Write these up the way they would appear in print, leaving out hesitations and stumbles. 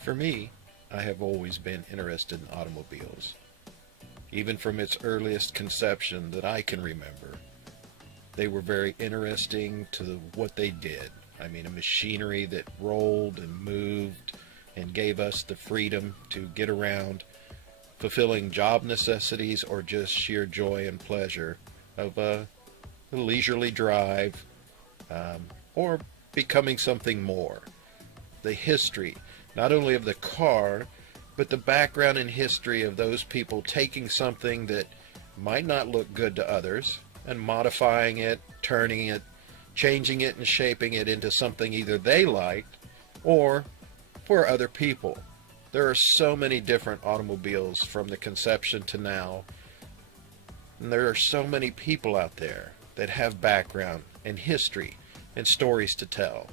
For me, I have always been interested in automobiles. Even from its earliest conception that I can remember, they were very interesting to what they did. I mean, a machinery that rolled and moved and gave us the freedom to get around, fulfilling job necessities or just sheer joy and pleasure of a leisurely drive, or becoming something more. The history, not only of the car, but the background and history of those people taking something that might not look good to others and modifying it, turning it, changing it and shaping it into something either they liked or for other people. There are so many different automobiles from the conception to now, and there are so many people out there that have background and history and stories to tell.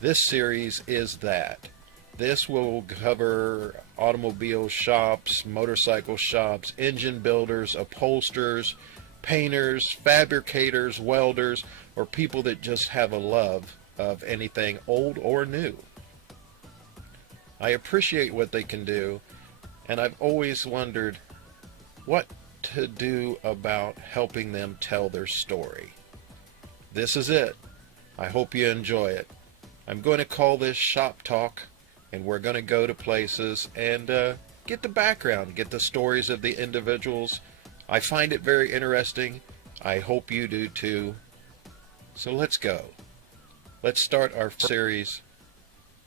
This series is that. This will cover automobile shops, motorcycle shops, engine builders, upholsterers, painters, fabricators, welders, or people that just have a love of anything old or new. I appreciate what they can do, and I've always wondered what to do about helping them tell their story. This is it. I hope you enjoy it. I'm going to call this Shop Talk, and we're going to go to places and get the background, get the stories of the individuals. I find it very interesting. I hope you do too. So let's go. Let's start our series,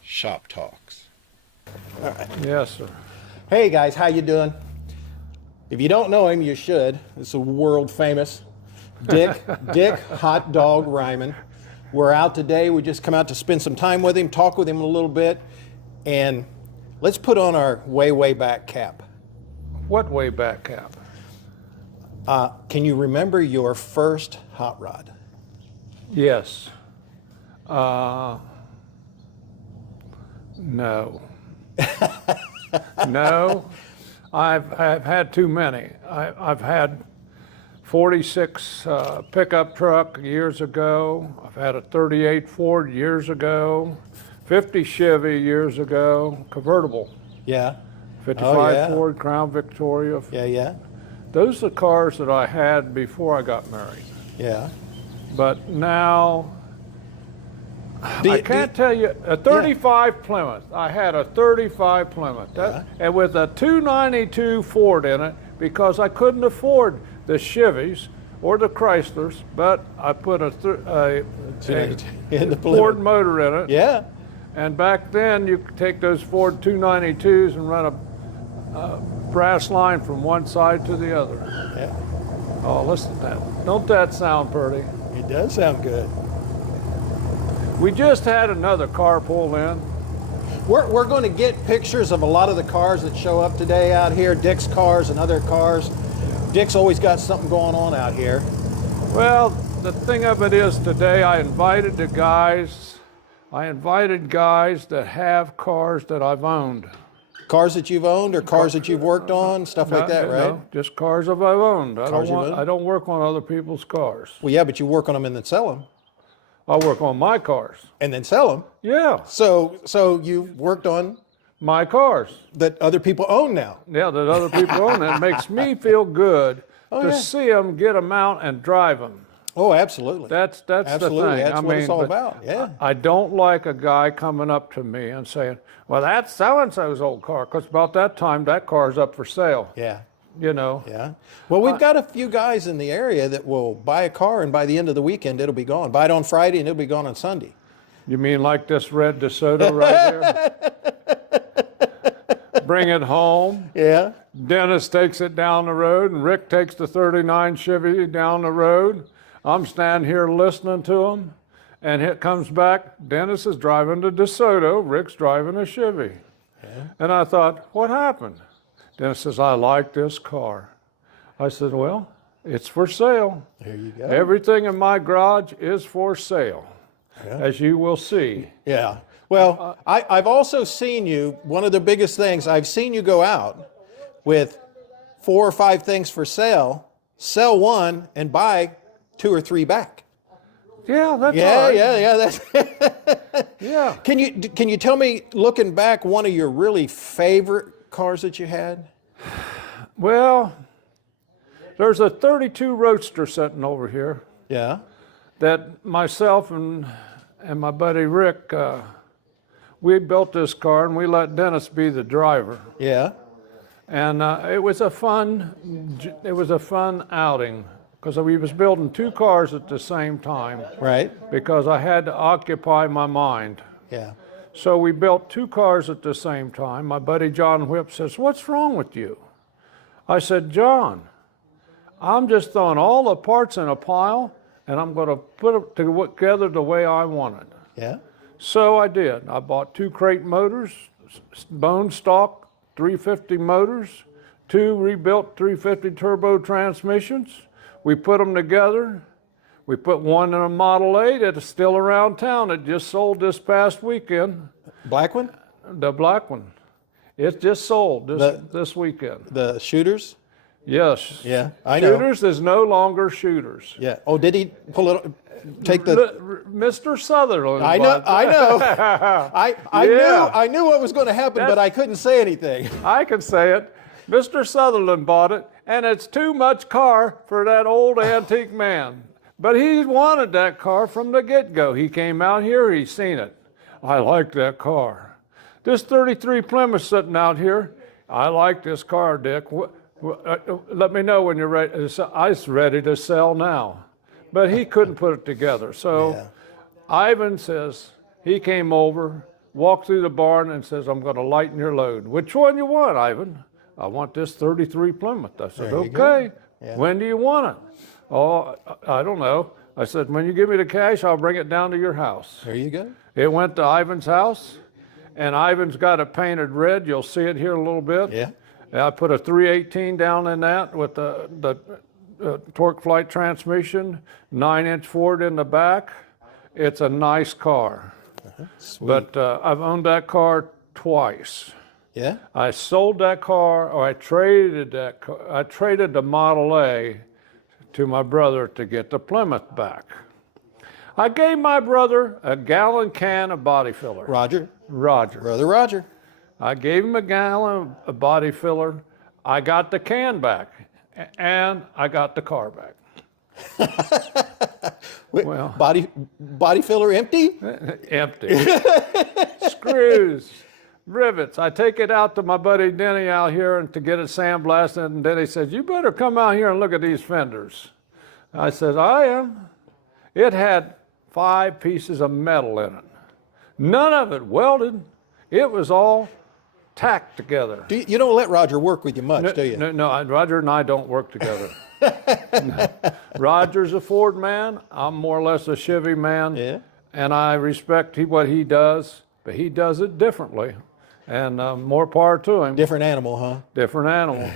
Shop Talks. All right. Yes, sir. Hey guys, how you doing? If you don't know him, you should. It's a world famous Dick Hot Dog Ryman. We're out today. We just come out to spend some time with him, talk with him a little bit, and let's put on our way back cap. What way back cap? Can you remember your first hot rod? Yes. No. No. I've had too many. I've had 46 pickup truck years ago. I've had a 38 Ford years ago, 50 Chevy years ago, convertible. Yeah. 55 Ford Crown Victoria. Yeah. Those are the cars that I had before I got married. Yeah. But now, I can't tell you, a 35 Plymouth. I had a 35 Plymouth. And with a 292 Ford in it, because I couldn't afford the Chevys or the Chryslers, but I put a Ford motor in it. Yeah. And back then, you could take those Ford 292s and run a brass line from one side to the other. Yeah. Oh, listen to that. Don't that sound pretty? It does sound good. We just had another car pull in. We're going to get pictures of a lot of the cars that show up today out here, Dick's cars and other cars. Dick's always got something going on out here. Well, the thing of it is today I invited guys that have cars that I've owned. Cars that you've owned or cars that you've worked on, stuff like that, right? No, just cars that I've owned. I don't work on other people's cars. Well, yeah, but you work on them and then sell them. I work on my cars. And then sell them. Yeah. So you've worked on my cars that other people own now. Yeah, that other people own. It makes me feel good to see them, get them out, and drive them. Oh, absolutely. That's absolutely. the thing. That's what it's all about. Yeah. I don't like a guy coming up to me and saying, "Well, that's so-and-so's old car," because about that time that car's up for sale. Yeah. You know. Yeah. Well, we've got a few guys in the area that will buy a car, and by the end of the weekend, it'll be gone. Buy it on Friday, and it'll be gone on Sunday. You mean like this red DeSoto right here? Bring it home. Yeah. Dennis takes it down the road, and Rick takes the 39 Chevy down the road. I'm standing here listening to him, and it comes back. Dennis is driving the DeSoto. Rick's driving a Chevy. Yeah. And I thought, what happened? Dennis says, I like this car. I said, well, it's for sale. There you go. Everything in my garage is for sale, as you will see. Yeah. Well, I've also seen you, one of the biggest things, I've seen you go out with 4 or 5 things for sale, sell one, and buy 2 or 3 back. Yeah, that's Yeah, all right. yeah. That's Yeah. Can you tell me, looking back, one of your really favorite cars that you had? Well, there's a 32 Roadster sitting over here Yeah. that myself and my buddy Rick, we built this car and we let Dennis be the driver. Yeah. And it was a fun outing because we was building two cars at the same time Right. because I had to occupy my mind. Yeah. So we built two cars at the same time. My buddy John Whip says, "What's wrong with you?" I said, "John, I'm just throwing all the parts in a pile and I'm going to put it together the way I want it." Yeah. So I did. I bought two crate motors, bone stock 350 motors, two rebuilt 350 turbo transmissions. We put them together. We put one in a Model 8 that's still around town. It just sold this past weekend. Black one? The black one. It just sold this weekend. The shooters? Yes. Yeah, I know. Shooters is no longer Shooters. Yeah. Oh, did he pull it? Take the. Mr. Sutherland. I know. I know. Yeah. I knew what was going to happen, but I couldn't say anything. I can say it. Mr. Sutherland bought it, and it's too much car for that old antique man. But he wanted that car from the get-go. He came out here, he's seen it. I like that car. This 33 Plymouth sitting out here, I like this car, Dick. Let me know when you're ready. I was ready to sell now. But he couldn't put it together. So Yeah. Ivan says, he came over, walked through the barn and says, "I'm going to lighten your load." "Which one you want, Ivan?" "I want this 33 Plymouth." I said, There you go. "Okay. Yeah. When do you want it?" "Oh, I don't know." I said, "When you give me the cash, I'll bring it down to your house." There you go. It went to Ivan's house, and Ivan's got it painted red. You'll see it here in a little bit. Yeah. And I put a 318 down in that with the torque flight transmission, 9-inch Ford in the back. It's a nice car. Sweet. But I've owned that car twice. Yeah. I sold that car, or I traded that car. I traded the Model A to my brother to get the Plymouth back. I gave my brother a gallon can of body filler. Roger. Roger. Brother Roger. I gave him a gallon of body filler. I got the can back, and I got the car back. Wait, Well. body filler empty? Empty. Screws, rivets. I take it out to my buddy Denny out here and to get it sandblasted, and Denny says, "You better come out here and look at these fenders." I said, "I am." It had 5 pieces of metal in it. None of it welded. It was all tacked together. You don't let Roger work with you much, do you? No, Roger and I don't work together. No. Roger's a Ford man. I'm more or less a Chevy man. Yeah. And I respect what he does, but he does it differently. And more power to him. Different animal, huh? Different animal.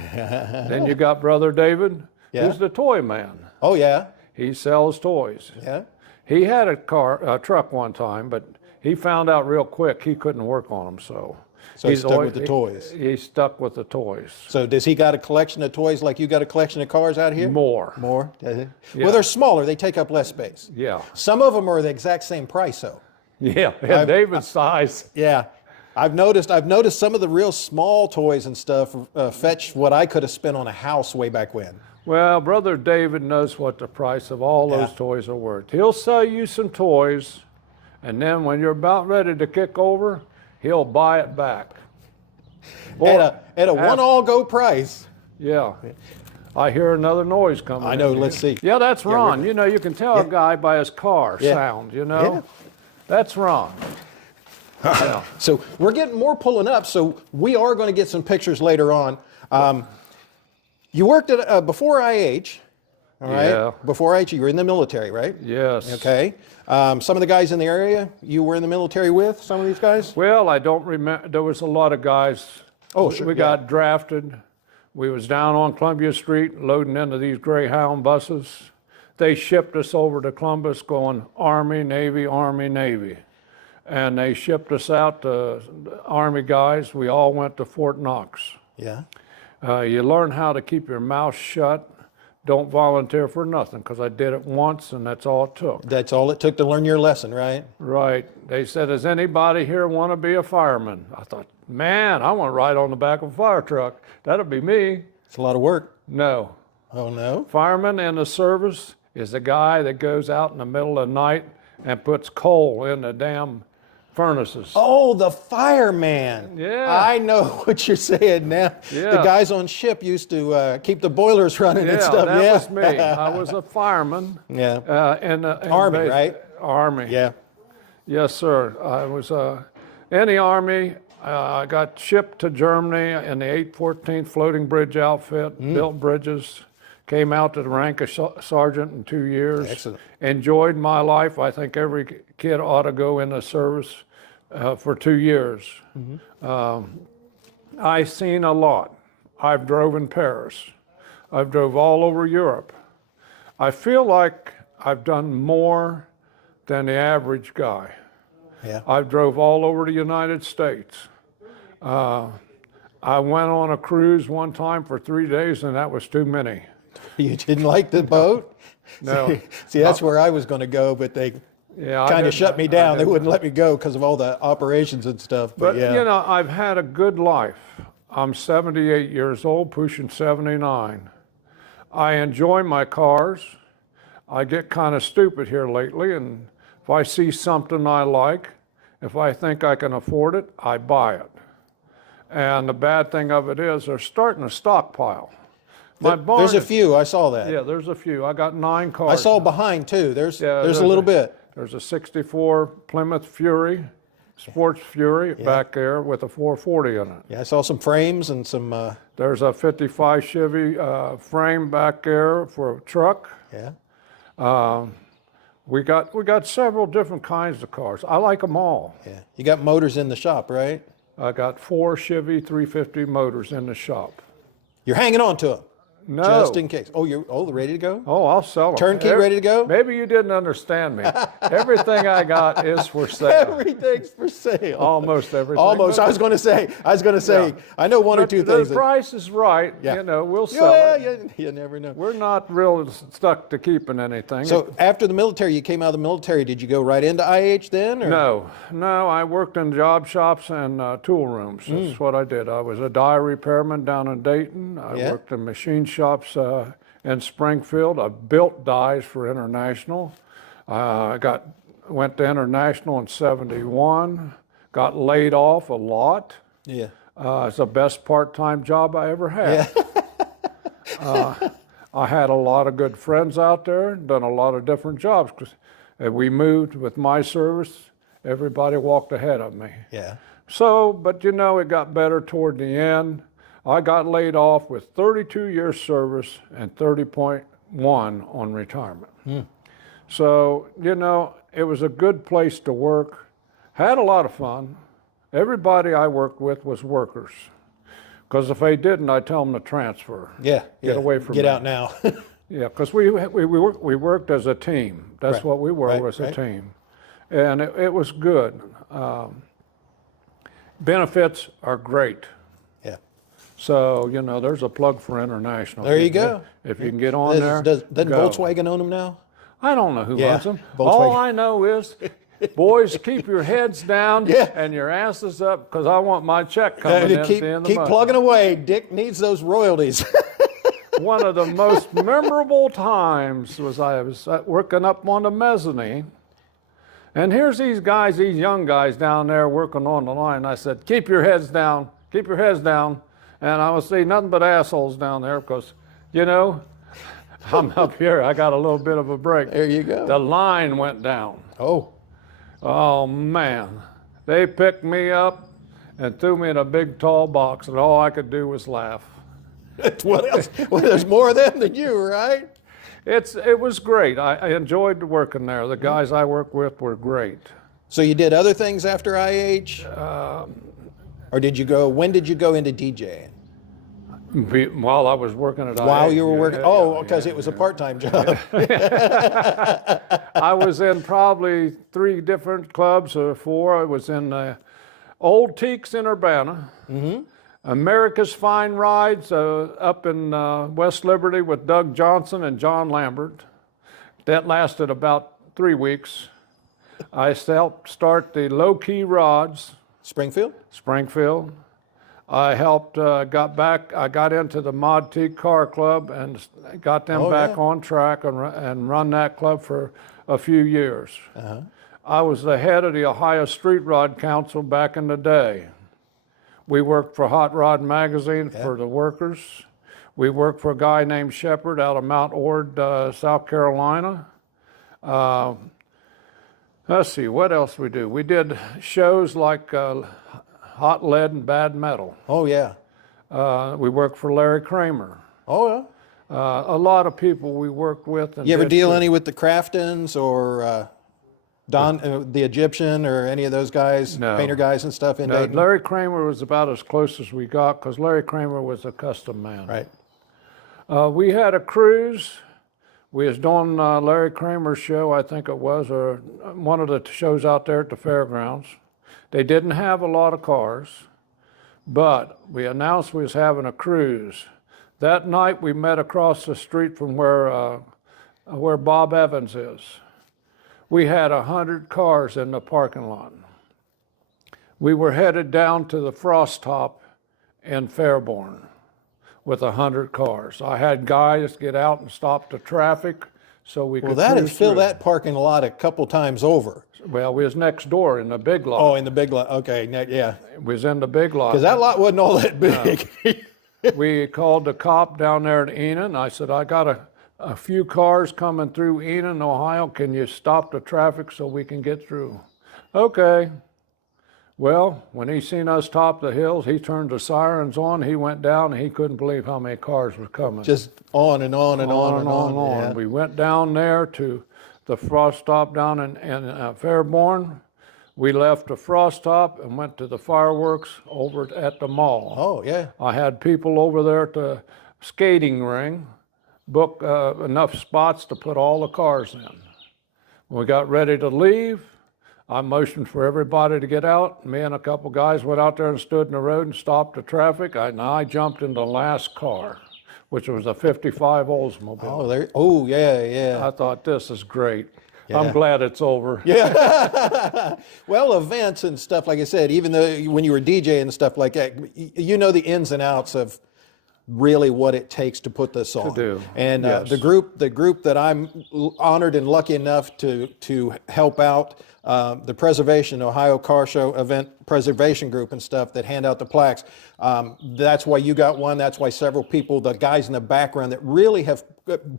Then you got Brother David, Yeah. who's the toy man. Oh, yeah. He sells toys. Yeah. He had a truck one time, but he found out real quick he couldn't work on them, so. So he stuck with the toys. He stuck with the toys. So does he got a collection of toys like you got a collection of cars out here? More. More? Does he? Yeah. Well, they're smaller. They take up less space. Yeah. Some of them are the exact same price, though. Yeah, and David's size. Yeah. I've noticed some of the real small toys and stuff fetch what I could have spent on a house way back when. Well, Brother David knows what the price of all those Yeah. toys are worth. He'll sell you some toys, and then when you're about ready to kick over, he'll buy it back. At a one-all-go price. Yeah. I hear another noise coming. I know, in let's here. see. Yeah, that's Yeah, Ron. we're- You know, you can tell a guy by his car Yeah. sound, you know? Yeah. That's Ron. Yeah. So we're getting more pulling up, so we are going to get some pictures later on. You worked at before IH, all right? Yeah. Before IH, you were in the military, right? Yes. Okay. Some of the guys in the area you were in the military with, some of these guys? Well, I don't remember. There was a lot of guys. Oh, sure, We yeah. got drafted. We was down on Columbia Street loading into these Greyhound buses. They shipped us over to Columbus going Army, Navy, Army, Navy. And they shipped us out to the Army guys. We all went to Fort Knox. Yeah. You learn how to keep your mouth shut don't volunteer for nothing, because I did it once and that's all it took. That's all it took to learn your lesson, right? Right. They said, does anybody here want to be a fireman? I thought, man, I want to ride on the back of a fire truck. That'll be me. It's a lot of work. No. Oh, no? Fireman in the service is the guy that goes out in the middle of the night and puts coal in the damn furnaces. Oh, the fireman. Yeah. I know what you're saying now. Yeah. The guys on ship used to keep the boilers running and stuff. That Yeah, was me. I was a fireman. Yeah. In Army, right? Army. Yeah. Yes, sir. I was in the Army. I got shipped to Germany in the 814th Floating Bridge Outfit, built bridges, came out to the rank of sergeant in 2 years. Excellent. Enjoyed my life. I think every kid ought to go in the service for 2 years. I've seen a lot. I've drove in Paris. I've drove all over Europe. I feel like I've done more than the average guy. Yeah. I've drove all over the United States. I went on a cruise one time for 3 days, and that was too many. You didn't like the boat? No. See, that's where I was going to go, but they Yeah, kind of shut me down. They wouldn't let me go because of all the operations and stuff. But yeah. You know, I've had a good life. I'm 78 years old, pushing 79. I enjoy my cars. I get kind of stupid here lately, and if I see something I like, if I think I can afford it, I buy it. And the bad thing of it is they're starting to stockpile. My barn There's a is- few. I saw that. Yeah, there's a few. I got 9 cars. I saw now. behind too. There's Yeah, a little bit. There's a 64 Plymouth Fury, Sports Fury back there with a 440 in it. Yeah, I saw some frames and some. There's a 55 Chevy frame back there for a truck. Yeah. We got several different kinds of cars. I like them all. Yeah. You got motors in the shop, right? I got 4 Chevy 350 motors in the shop. You're hanging on to them. No. Just in case. Oh, you're ready to go? Oh, I'll sell them. Turnkey ready to go? Maybe you didn't understand me. Everything I got is for sale. Everything's for sale. Almost everything. Almost. but- I was going to say. Yeah. I know one or but two things. The price is right. Yeah. You know, we'll sell it. You never know. We're not real stuck to keeping anything. So after the military, you came out of the military. Did you go right into IH then? Or? No, I worked in job shops and tool rooms. That's what I did. I was a die repairman down in Dayton. I Yeah. worked in machine shops in Springfield. I built dies for International. I went to International in '71. Got laid off a lot. Yeah. It's the best part-time job I ever had. I had a lot of good friends out there, done a lot of different jobs. 'Cause we moved with my service. Everybody walked ahead of me. Yeah. So, but you know, it got better toward the end. I got laid off with 32 years service and 30.1 on retirement. So, you know, it was a good place to work. Had a lot of fun. Everybody I worked with was workers. Because if they didn't, I'd tell them to transfer. Yeah. Get away from Get me. out now. Yeah, because we worked as a team. That's Right, what we were, right, was a right. team. And it was good. Benefits are great. Yeah. So, you know, there's a plug for International. There you go. If you can get on there, Doesn't go. Volkswagen own them now? I don't know who Yeah, owns them. Volkswagen. All I know is, boys, keep your heads down Yeah. and your asses up, because I want my check coming in at the end of the keep month. plugging away. Dick needs those royalties. One of the most memorable times was I was working up on the mezzanine, and here's these guys, these young guys down there working on the line. I said, keep your heads down, keep your heads down. And I was seeing nothing but assholes down there because, you know, I'm up here, I got a little bit of a break. There you go. The line went down. Oh. Oh man, they picked me up and threw me in a big tall box, and all I could do was laugh. What else? Well, there's more of them than you, right? It was great. I enjoyed working there. The guys I worked with were great. So you did other things after IH? Or did you go, when did you go into DJing? While I was working at While IH, you were working? yeah, Oh, yeah, because yeah, it was a part-time job. I was in probably 3 different clubs or 4. I was in Old Teaks in Urbana. America's Fine Rides up in West Liberty with Doug Johnson and John Lambert. That lasted about 3 weeks. I helped start the Low Key Rods. Springfield? Springfield. I helped, I got into the Mod T Car Club and got them back on track and run that club for a few years. I was the head of the Ohio Street Rod Council back in the day. We worked for Hot Rod Magazine for the workers. We worked for a guy named Shepard out of Mount Ord, South Carolina. Let's see, what else we do? We did shows like Hot Lead and Bad Metal. Oh, yeah. We worked for Larry Kramer. Oh, yeah. A lot of people we worked with. And you ever deal any with the Craftons or Don, the Egyptian, or any of those guys, No. painter guys and stuff in Dayton? Larry Kramer was about as close as we got because Larry Kramer was a custom man. Right. We had a cruise. We was doing Larry Kramer's show, I think it was, or one of the shows out there at the fairgrounds. They didn't have a lot of cars, but we announced we was having a cruise. That night we met across the street from where Bob Evans is. We had 100 cars in the parking lot. We were headed down to the Frost Top in Fairborn with 100 cars. I had guys get out and stop the traffic so we could Well, that cruise has filled through. that parking lot a couple times over. Well, we was next door in the big lot. Oh, in the big lot. Okay, yeah. We was in the big lot. Because that lot wasn't all that big. We called the cop down there at Enon. I said, I got a few cars coming through Enon, Ohio. Can you stop the traffic so we can get through? Okay. Well, when he seen us top the hills, he turned the sirens on. He went down, and he couldn't believe how many cars were coming. Just on and on and on and on. Yeah. We went down there to the Frost Stop down in Fairborn. We left the Frost Stop and went to the fireworks over at the mall. Oh, yeah. I had people over there at the skating ring book enough spots to put all the cars in. When we got ready to leave, I motioned for everybody to get out. Me and a couple guys went out there and stood in the road and stopped the traffic. I jumped in the last car, which was a 55 Oldsmobile. Oh, there. Oh, yeah, yeah. I thought, this is great. Yeah. I'm glad it's over. Yeah. Well, events and stuff, like I said, even though when you were DJing and stuff like that, you know the ins and outs of really what it takes to put this on. do. And Yes. the group that I'm honored and lucky enough to help out, the Preservation Ohio Car Show Event Preservation Group and stuff that hand out the plaques. That's why you got one. That's why several people, the guys in the background that really have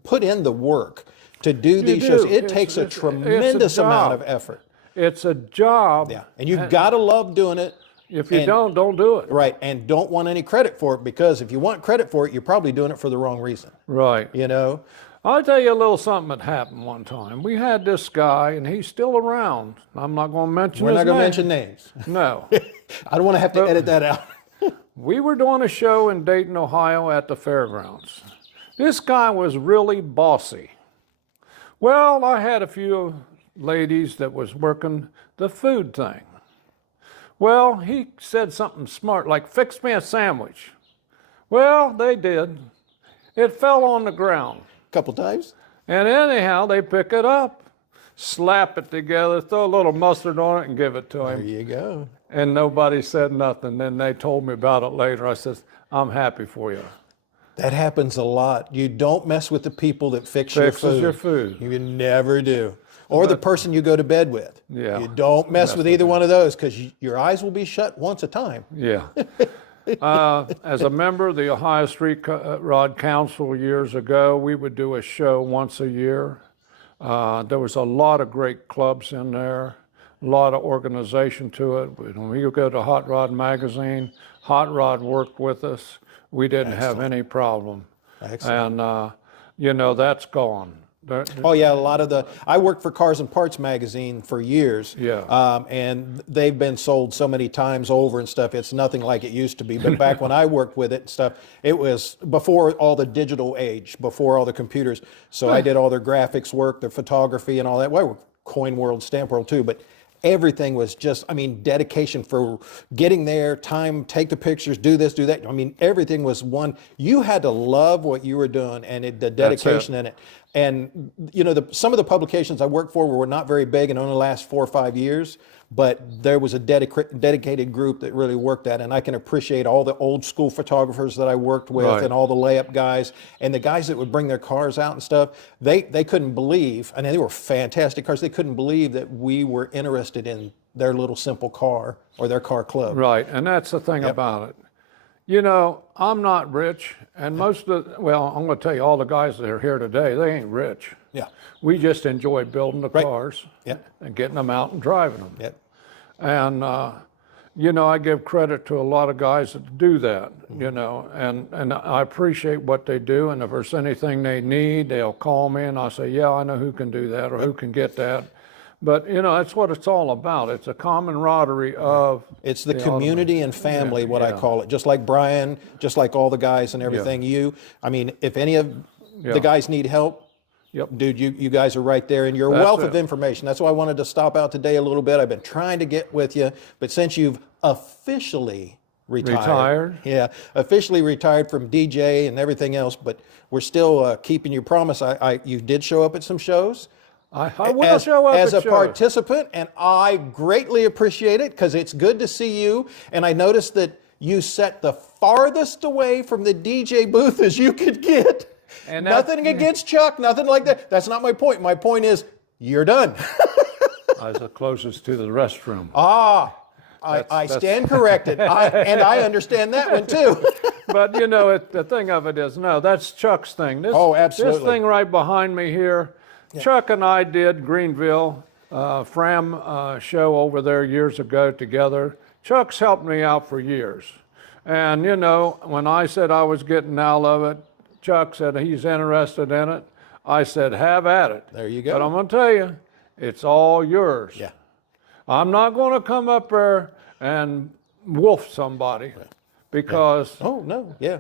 put in the work to do these shows. It takes a tremendous amount of effort. It's a job. Yeah, and you've got to love doing it. If you don't do it. Right, and don't want any credit for it, because if you want credit for it, you're probably doing it for the wrong reason. Right. You know? I'll tell you a little something that happened one time. We had this guy, and he's still around. I'm not going to mention We're his not going to name. mention names. No. I don't want to have to edit that out. We were doing a show in Dayton, Ohio at the fairgrounds. This guy was really bossy. Well, I had a few ladies that was working the food thing. Well, he said something smart, like, fix me a sandwich. Well, they did. It fell on the ground. A couple times. And anyhow, they pick it up, slap it together, throw a little mustard on it, and give it to There him. you go. And nobody said nothing. Then they told me about it later. I said, I'm happy for you. That happens a lot. You don't mess with the people that fix your Fixes food. your food. You never do. Or the person you go to bed with. Yeah. You don't mess with either one of those, because your eyes will be shut once a time. Yeah. As a member of the Ohio Street Rod Council years ago, we would do a show once a year. There was a lot of great clubs in there, a lot of organization to it. When we go to Hot Rod Magazine, Hot Rod worked with us. We didn't have any problem. Excellent. And, you know, that's gone. Oh yeah, a lot of I worked for Cars and Parts magazine for years. Yeah. And they've been sold so many times over and stuff. It's nothing like it used to be. But back when I worked with it and stuff, it was before all the digital age, before all the computers. So I did all their graphics work, their photography and all that. Well, Coin World, Stamp World too. But everything was just, I mean, dedication for getting there, time, take the pictures, do this, do that. I mean, everything was one. You had to love what you were doing and the dedication in it. And, you know, some of the publications I worked for were not very big and only last 4 or 5 years, but there was a dedicated group that really worked at it. And I can appreciate all the old school photographers that I worked with and all the layup guys and the guys that would bring their cars out and stuff. They couldn't believe, and they were fantastic cars, they couldn't believe that we were interested in their little simple car or their car club. Right, and that's the thing about it. You know, I'm not rich, and most of the, well, I'm going to tell you, all the guys that are here today, they ain't rich. Yeah. We just enjoy building the cars and getting them out and driving them. Yep. And, you know, I give credit to a lot of guys that do that, you know, and I appreciate what they do. And if there's anything they need, they'll call me and I'll say, yeah, I know who can do that or who can get that. But, you know, that's what it's all about. It's a camaraderie of... It's the community and family, what I call it. Just like Brian, just like all the guys and everything. I mean, if any of the guys need help, dude, you guys are right there, and you're a wealth of information. That's why I wanted to stop out today a little bit. I've been trying to get with you, but since you've officially retired. Yeah, officially retired from DJ and everything else, but we're still keeping your promise. You did show up at some shows. I will show up as a shows. Participant, and I greatly appreciate it because it's good to see you. And I noticed that you sat the farthest away from the DJ booth as you could get. And nothing against Chuck, nothing like that. That's not my point. My point is, you're done. I was the closest to the restroom. I stand corrected, and I understand that one too. But you know, the thing of it is, no, that's Chuck's thing. Absolutely. This thing right behind me here, Chuck and I did Greenville Fram show over there years ago together. Chuck's helped me out for years. And you know, when I said I was getting out of it, Chuck said he's interested in it. I said, have at it. There you go. But I'm going to tell you, it's all yours. Yeah. I'm not going to come up there and wolf somebody because... Oh, no, yeah.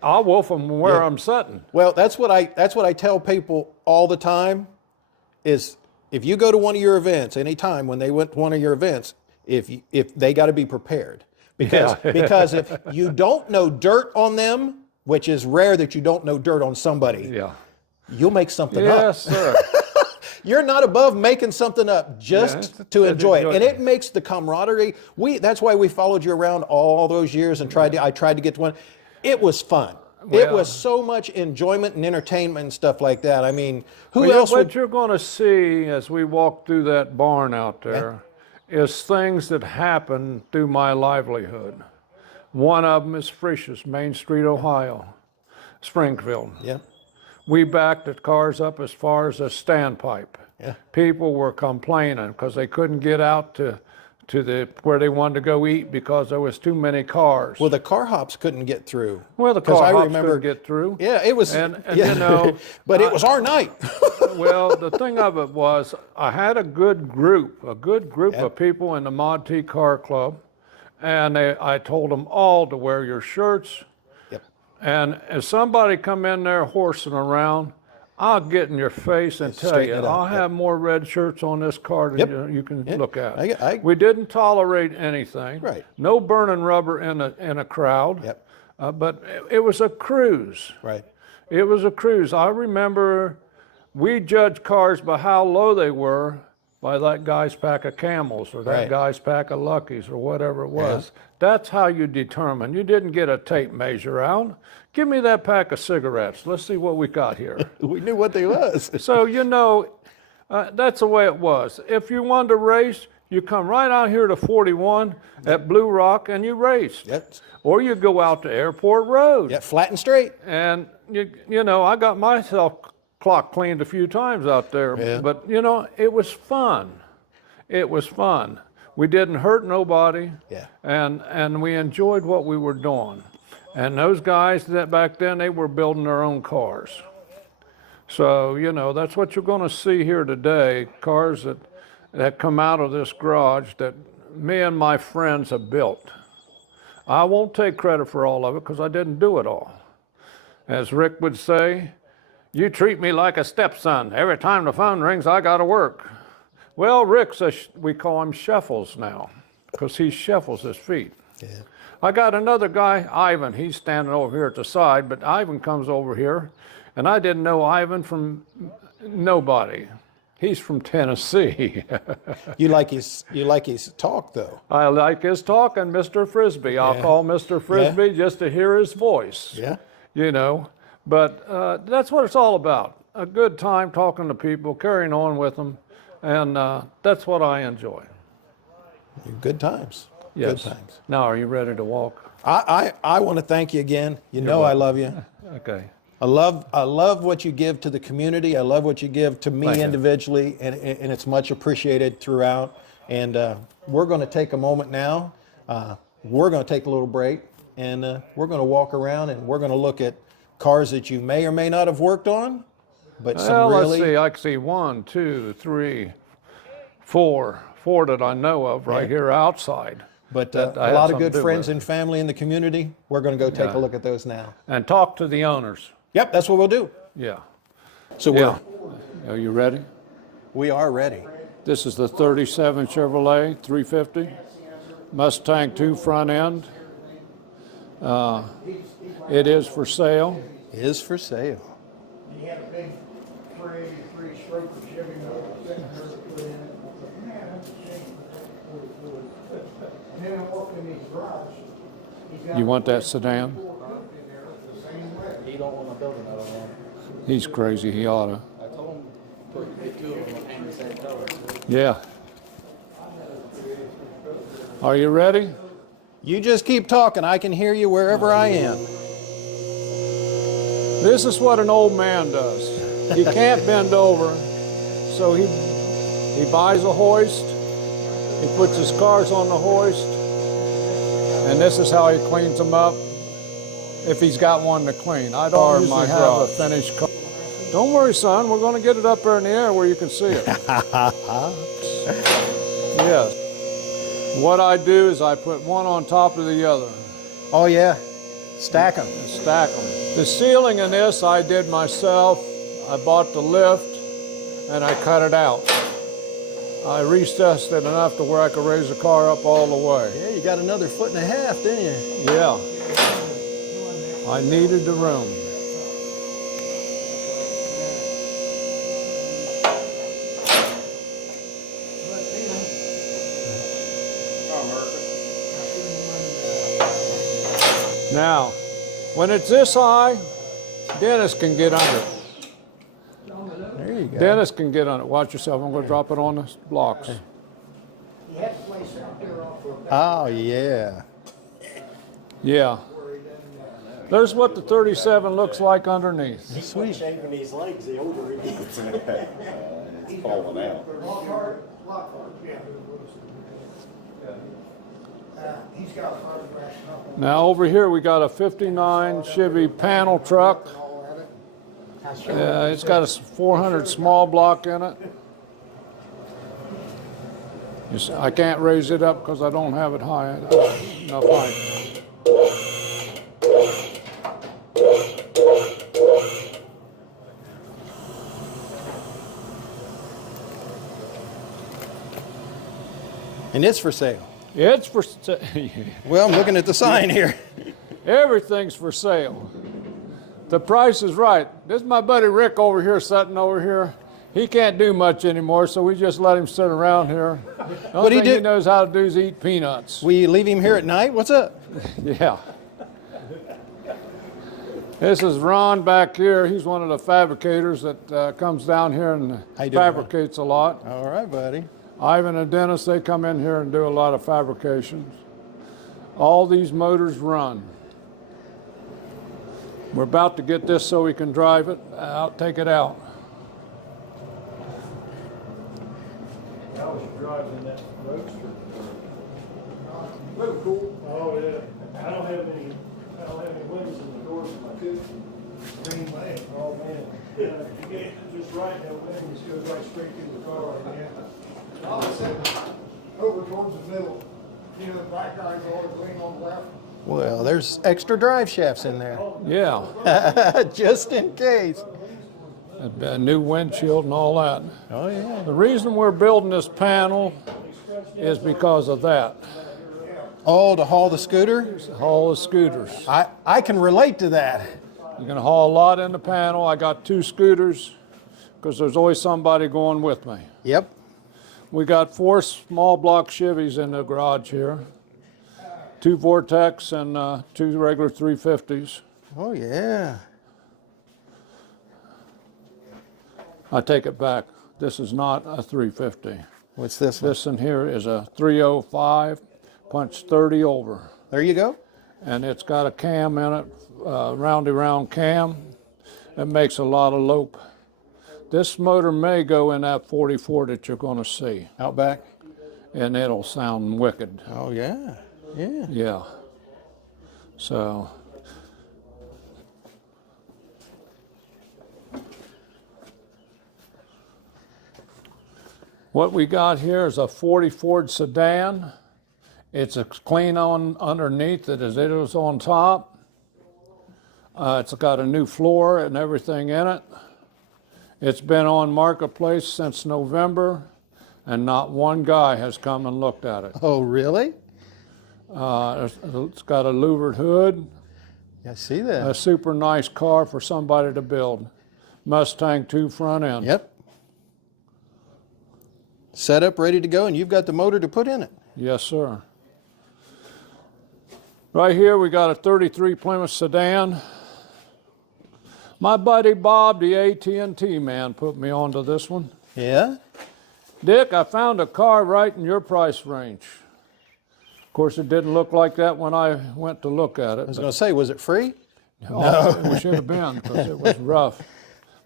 I'll wolf them where I'm sitting. Well, that's what I tell people all the time is if you go to one of your events, anytime when they went to one of your events, if they got to be prepared. Because if you don't know dirt on them, which is rare that you don't know dirt on somebody, you'll make something up. Yes, sir. You're not above making something up just to enjoy it. And it makes the camaraderie. That's why we followed you around all those years and I tried to get to one. It was fun. It was so much enjoyment and entertainment and stuff like that. I mean, who else What you're going to see as we walk through that barn out there is things that happen through my livelihood. One of them is Frisch's, Main Street, Ohio, Springfield. Yeah. We backed the cars up as far as a standpipe. Yeah. People were complaining because they couldn't get out to where they wanted to go eat because there was too many cars. Well, the car hops couldn't get through. Well, the car hops couldn't get through. Yeah, it was. And you know, but it was our night. Well, the thing of it was, I had a good group of people in the Mod T Car Club, and I told them all to wear your shirts. Yep. And if somebody come in there horsing around, I'll get in your face and tell you, I'll have more red shirts on this car than you can look at. We didn't tolerate anything. Right. No burning rubber in a crowd. Yep. But it was a cruise. Right. It was a cruise. I remember we judged cars by how low they were by that guy's pack of Camels or that guy's pack of Luckies or whatever it was. That's how you determine. You didn't get a tape measure out. Give me that pack of cigarettes. Let's see what we got here. We knew what they was. So, you know, that's the way it was. If you wanted to race, you come right out here to 41 at Blue Rock and you race. Yep. Or you go out to Airport Road. Yeah, flat and straight. And, you know, I got myself clock cleaned a few times out there. Yeah. But, you know, it was fun. It was fun. We didn't hurt nobody. Yeah. And we enjoyed what we were doing. And those guys that back then, they were building their own cars. So, you know, that's what you're going to see here today, cars that come out of this garage that me and my friends have built. I won't take credit for all of it because I didn't do it all. As Rick would say, you treat me like a stepson. Every time the phone rings, I got to work. Well, Rick's we call him Shuffles now, because he shuffles his feet. Yeah. I got another guy, Ivan. He's standing over here at the side, but Ivan comes over here, and I didn't know Ivan from nobody. He's from Tennessee. You like his talk though. I like his talk, and Mr. Frisbee. I'll call Mr. Frisbee just to hear his voice. Yeah. You know, but that's what it's all about. A good time talking to people, carrying on with them, and that's what I enjoy. Good times. Yes. Good times. Now, are you ready to walk? I want to thank you again. You know I love you. Okay. I love what you give to the community. I love what you give to me Thank you. individually, and it's much appreciated throughout. And we're going to take a moment now. We're going to take a little break, and we're going to walk around, and we're going to look at cars that you may or may not have worked on, but some Well, really. let's see. I can see 1, 2, 3, 4 that I know of right here outside. But that I a had lot of something good to do friends with. and family in the community. We're going to go take a look at those now. And talk to the owners. Yep, that's what we'll do. Yeah. So Yeah. Are you ready? we are ready. This is the 37 Chevrolet 350 Mustang 2 front end. It is for sale. Is for sale. He had a big 383 Schroeder Chevy motor sitting there to put in it. Man, that's a shame. And then I walked in his garage. He's got You want that sedan? the same way. He don't want to build another one. He's crazy. He oughta. I told him get two of them and hang the same color. Yeah. Are you ready? You just keep talking. I can hear you wherever I am. This is what an old man does. He can't bend over, so he buys a hoist. He puts his cars on the hoist, and this is how he cleans them up. If he's got one to clean, I don't usually have a finished car. Don't worry, son. We're going to get it up there in the air where you can see it. Yes. What I do is I put one on top of the other. Oh yeah, stack them. And stack them. The ceiling in this I did myself. I bought the lift and I cut it out. I recessed it enough to where I could raise the car up all the way. Yeah, you got another 1.5 feet, didn't you? Yeah. I needed the room. Now, when it's this high, Dennis can get under it. There you go. Dennis can get on it. Watch yourself. I'm going to drop it on the blocks. He had a place out there off of Oh yeah. Yeah. There's what the 37 looks like underneath. Sweet. Shaving these legs, the older he gets. It's falling out. Lockhart, yeah. He's got a photograph. Now over here we got a 59 Chevy panel truck. It's got a 400 small block in it. I can't raise it up because I don't have it high enough height. And it's for sale. It's for Well, I'm looking at the sign here. everything's for sale. The price is right. This is my buddy Rick over here, sitting over here. He can't do much anymore, so we just let him sit around here. The only thing he knows how to do is eat peanuts. Will you leave him here at night? What's up? Yeah. This is Ron back here. He's one of the fabricators that comes down here and How you doing, Ron? fabricates a lot. All right, buddy. Ivan and Dennis, they come in here and do a lot of fabrications. All these motors run. We're about to get this so we can drive it out, take it out. I was driving that roadster. Really cool. Oh, yeah. I don't have any windows in the doors of my coupe. Green way. Oh, man. Yeah, you get it just right, that wind just goes right straight through the car. Yeah. I was sitting over towards the middle. You know, the black guys always lean on the left. Well, there's extra drive shafts in there. Yeah. Just in case. A new windshield and all that. Oh, yeah. The reason we're building this panel is because of that. Oh, to haul the scooter? Haul the scooters. I can relate to that. You're gonna haul a lot in the panel. I got 2 scooters because there's always somebody going with me. Yep. We got 4 small block Chevys in the garage here. 2 Vortex and 2 regular 350s. Oh, yeah. I take it back. This is not a 350. What's this one? This in here is a 305, punch 30 over. There you go. And it's got a cam in it, roundy round cam. It makes a lot of lope. This motor may go in that 44 that you're going to see, Out back. and it'll sound wicked. Oh, yeah. Yeah. Yeah. So. What we got here is a 40 Ford sedan. It's as clean on underneath it as it is on top. It's got a new floor and everything in it. It's been on Marketplace since November, and not one guy has come and looked at it. Oh, really? It's got a louvered hood, I see a that. super nice car for somebody to build. Mustang 2 front end. Yep. Set up, ready to go, and you've got the motor to put in it. Yes, sir. Right here we got a 33 Plymouth sedan. My buddy Bob, the AT&T man, put me onto this one. Yeah? Dick, I found a car right in your price range. Of course, it didn't look like that when I went to look at it. I was going to say, was it free? It should have been, because it was rough.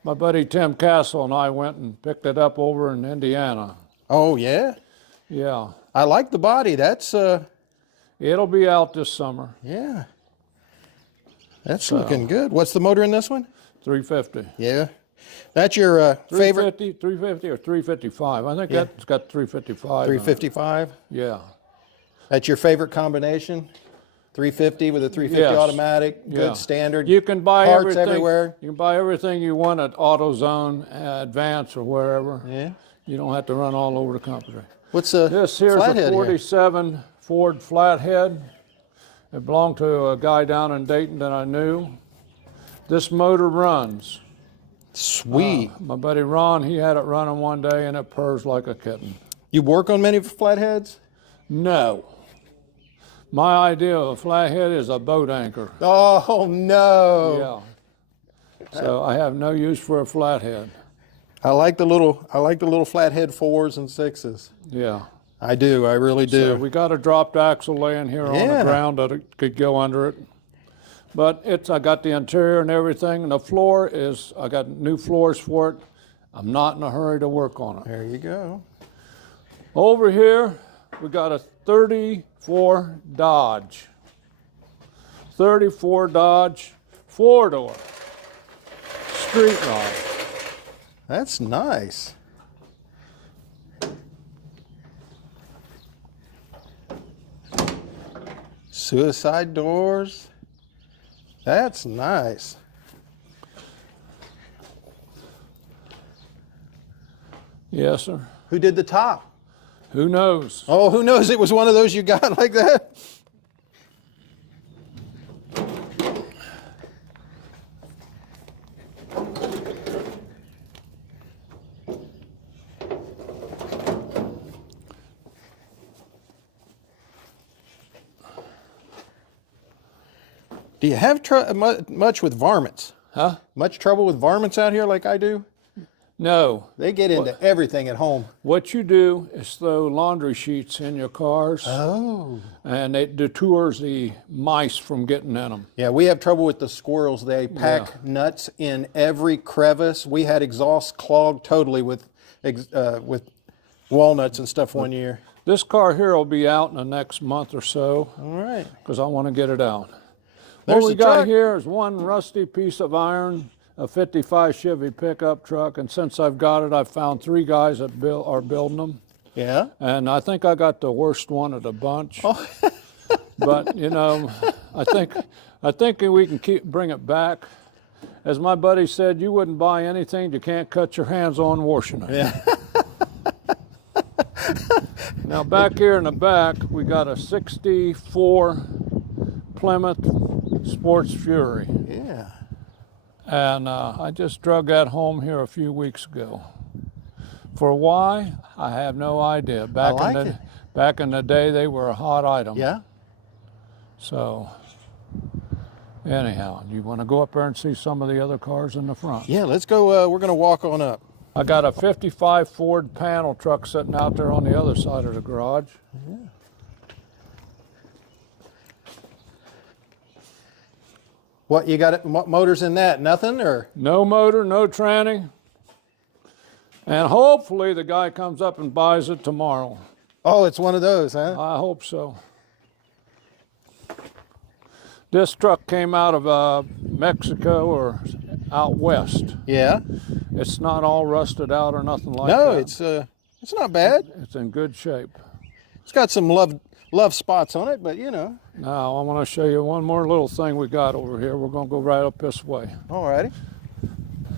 My buddy Tim Castle and I went and picked it up over in Indiana. Oh, yeah? Yeah. I like the body. That's, It'll be out this summer. yeah. That's looking good. What's the motor in this one? 350. Yeah. That's your favorite? 350 or 355. I think Yeah. that's got 355. on it. 355? Yeah. That's your favorite combination? 350 with a 350 Yes. automatic, Yeah. good standard. You can buy parts everything everywhere. You can buy everything you want at AutoZone, Advance, or wherever. Yeah. You don't have to run all over the country. What's a This here's Flathead a here? 47 Ford Flathead. It belonged to a guy down in Dayton that I knew. This motor runs. Sweet. My buddy Ron, he had it running one day and it purrs like a kitten. You work on many flatheads? No. My idea of a flathead is a boat anchor. Oh, no. Yeah. So I have no use for a flathead. I like the little flathead 4s and 6s. Yeah. I do. I really do. So we got a dropped axle laying here on Yeah. the ground that it could go under it. But I got the interior and everything, and the floor is, I got new floors for it. I'm not in a hurry to work on it. There you go. Over here, we got a 34 Dodge. 34 Dodge, 4-door, street rod. That's nice. Suicide doors. That's nice. Yes, sir. Who did the top? Who knows? Oh, who knows? It was one of those you got like that. Do you have much with varmints? Huh? Much trouble with varmints out here like I do? No. They get into everything at home. What you do is throw laundry sheets in your cars, Oh. and it detours the mice from getting in them. Yeah, we have trouble with the squirrels. They pack nuts in every crevice. We had exhaust clogged totally with walnuts and stuff one year. This car here will be out in the next month or so All right. because I want to get it out. There's What we the got truck. here is one rusty piece of iron, a 55 Chevy pickup truck, and since I've got it, I've found 3 guys that are building them. Yeah. And I think I got the worst one of the bunch. Oh. But you know, I think we can bring it back. as my buddy said, you wouldn't buy anything you can't cut your hands on washing it. Yeah. Now back here in the back, we got a 64 Plymouth Sports Fury. Yeah. And I just drug that home here a few weeks ago. For why? I have no idea. Back in the day, they were a hot item. Yeah. So, anyhow, you want to go up there and see some of the other cars in the front? Yeah, let's go. We're going to walk on up. I got a 55 Ford panel truck sitting out there on the other side of the garage. Yeah. What, you got motors in that? Nothing, or? No motor, no tranny. And hopefully the guy comes up and buys it tomorrow. Oh, it's one of those, huh? I hope so. This truck came out of Mexico or out west. Yeah. It's not all rusted out or nothing like No, that. it's not bad. It's in good shape. It's got some love spots on it, but you know. Now I want to show you one more little thing we got over here. We're going to go right up this way. All righty.